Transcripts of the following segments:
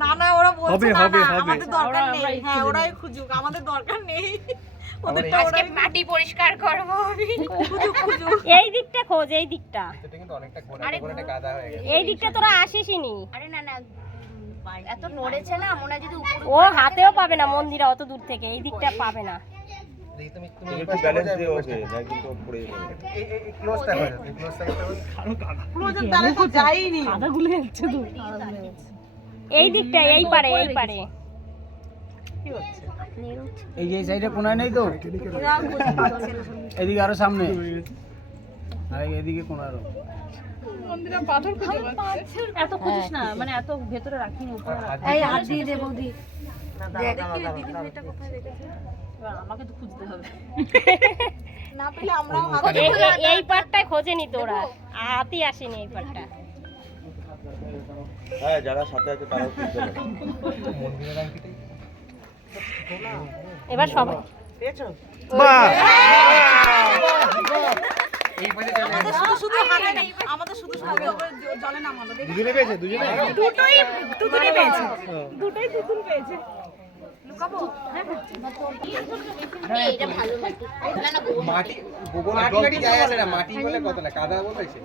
না না ওরা বলছে না আমাদের দরকার নেই। হ্যাঁ ওরাই খুঁজুক, আমাদের দরকার নেই। ওদেরটা আজকে মাটি পরিষ্কার করব আমি। খুঁজুক। এই দিকটা খোঁজ, এই দিকটা। এটা কিন্তু অনেকটা ঘোরাটা গাদা হয়ে গেছে। এই দিকটা তোরা আসিসনি। আরে না না এত নড়েছে না, মনে হয় যদি উপরে ও হাতেও পাবে না মন্দিরা অত দূর থেকে, এই দিকটা পাবে না। দেখি তুমি একটু ব্যালেন্স দিও ওকে, না কিন্তু পড়ে যাবে। এই ক্লোজটা হয়, এই ক্লোজটা ক্লোজের দ্বারা তো যাইনি। কাদাগুলো যাচ্ছে তো। এই দিকটা, এই পারে, এই পারে। কি হচ্ছে? এই যে সাইডে কোনায় নেই তো, এরা বুঝতে পারছে না। এদিকে আরো সামনে, আর এদিকে কোনায় আরো। মন্দিরা পাথর খুঁজে পাচ্ছে। এত খুঁজিস না, মানে এত ভেতরে রাখিনি, উপরে রাখ। এই হাত দিয়ে দে বৌদি। দেখি দিদি এটা কোথায় রেখেছে? আমাকে তো খুঁজতে হবে। না পেলে আমরাও হাত এই পাটটায় খোঁজেনি তোরা, হাতই আসেনি এই পাটটা। হ্যাঁ, যারা সাথে আছে তারাও খুঁজতে পারে। মন্দিরের আংটিটাই এবার সবাই পেয়েছো? বাহ! আমাদের শুধু শুধু হাতে না, আমাদের শুধু শুধু জলে নামালো। দুজনে পেয়েছে, দুজনে? দুটোই পেয়েছে। দুটোই দুতুন পেয়েছে। লুকাবো? এটা ভালো মাটি। না না মাটি, গোবর মাটি যায় আসে না, মাটি বলে কত না, কাদা বলেছে।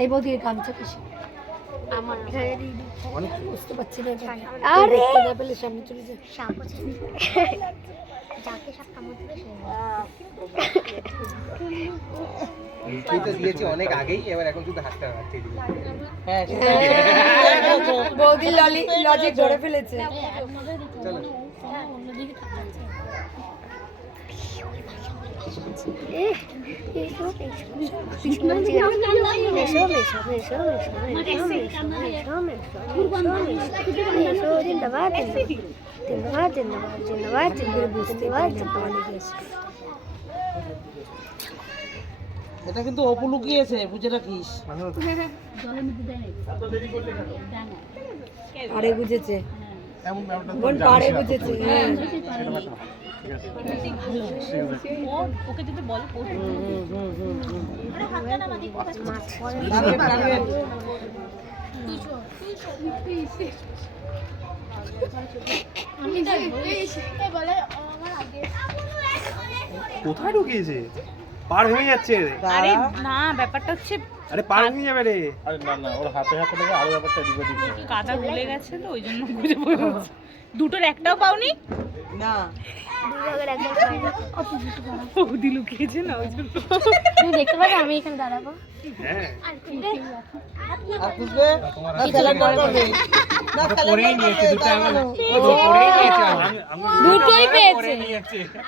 এই বৌদির গামছা কিসে? আমার বুঝতে পারছি না। আরে পেলে সামনে চলে যায়। সাপ আছে। যাকে সাপ কামড়ে সে। তুই তো দিয়েছি অনেক আগেই, এবার এখন শুধু হাতটা রাখতে দিবি। বৌদির লজিক ধরে ফেলেছে। চলো। এটা কিন্তু অপু লুকিয়েছে, বুঝে রাখিস। পাড়ে বুঝেছে, বোন পাড়ে বুঝেছে। হ্যাঁ ওকে যদি বলো কোথায় ঢুকিয়েছে? পার হয়ে যাচ্ছে। আরে না, ব্যাপারটা হচ্ছে আরে পার হয়ে যাবে রে। আরে না না, ওর হাতে হাতে লেগে আরো ব্যাপারটা দিবে দিবে। কাদা গুলে গেছে তো, ওই জন্য খুঁজে পাচ্ছি। দুটোর একটাও পাওনি? না। দুর্গার একদম পাইনি। বৌদি লুকিয়েছে না, ওই জন্য। তুমি দেখতে পাবে আমি এখানে দাঁড়াবো। হ্যাঁ। আর খুঁজে আর খুঁজবে? না খেলা করবে। না খেলা পরেই নিয়েছে দুটো, আমি পরেই নিয়েছে। আমি দুটোই পেয়েছে।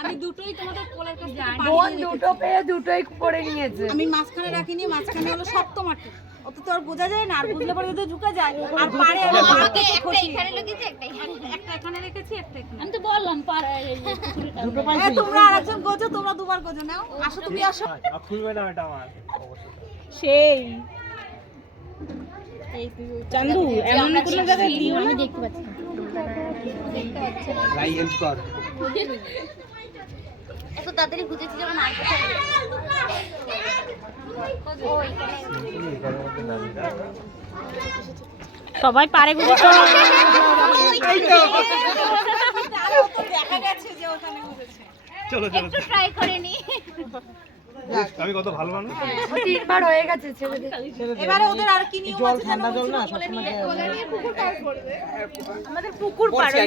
আমি দুটোই তোমাদের কোলের কাছে বোন দুটো পেয়ে দুটোই পড়ে নিয়েছে। আমি মাঝখানে রাখিনি, মাঝখানে হলো শক্ত মাটি। অত তো আর বোঝা যায় না, আর বুঝলে পরে তো ঝুঁকে যায়। আর পারে একটা এখানে লেগেছে, একটা এখানে রেখেছি, একটা এখানে। আমি তো বললাম পাড়ায় তোমরা আরেকজন গোজো, তোমরা দুবার গোজো নাও। আসো তুমি আসো। আর খুলবে না এটা আমার। সেই চান্দু এমন কোনো জায়গায় দিও না। আমি দেখতে পাচ্ছি না। লাইয়েন্স কর। এত তাড়াতাড়ি খুঁজেছি যখন আর কোথাও নেই। ও এখানে এটার মধ্যে নামি না। সবাই পারে গুলো তো। দেখা গেছে যে ওখানে গোজেছে। চলো চলো। একটু ট্রাই করে নি। আমি কত ভালো মানুষ। তিনবার হয়ে গেছে ছেড়ে দে। এবারে ওদের আর কি নিয়ম আছে জানো? ঠান্ডা জল না সবসময় আমাদের পুকুর পাড়ে